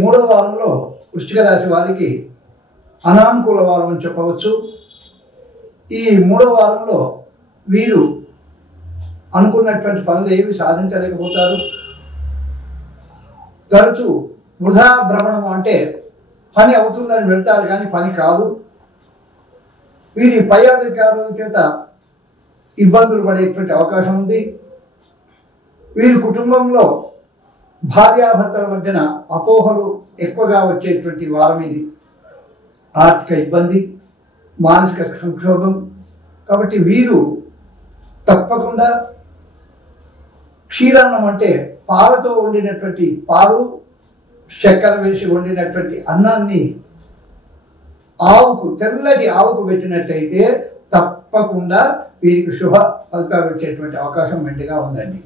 మూడవ వారంలో వృశ్చిక రాశి వారికి అనానుకూల వారం అని చెప్పవచ్చు. ఈ మూడవ వారంలో వీరు అనుకున్నటువంటి పనులు ఏవి సాధించలేకపోతారు. తరచూ వృధా భ్రమణం అంటే పని అవుతుందని వెళ్తారు కానీ పని కాదు. వీరి పై అధికారుల చేత ఇబ్బందులు పడేటువంటి అవకాశం ఉంది. వీరి కుటుంబంలో భార్యాభర్తల మధ్యన అపోహలు ఎక్కువగా వచ్చేటువంటి వారం ఇది. ఆర్థిక ఇబ్బంది, మానసిక సంక్షోభం. కాబట్టి వీరు తప్పకుండా క్షీరాన్నం అంటే పాలతో వండినటువంటి పాలు చక్కెర వేసి వండినటువంటి అన్నాన్ని ఆవుకు, తెల్లటి ఆవుకు పెట్టినట్టయితే తప్పకుండా వీరికి శుభ ఫలితాలు వచ్చేటువంటి అవకాశం మెండుగా ఉందండి.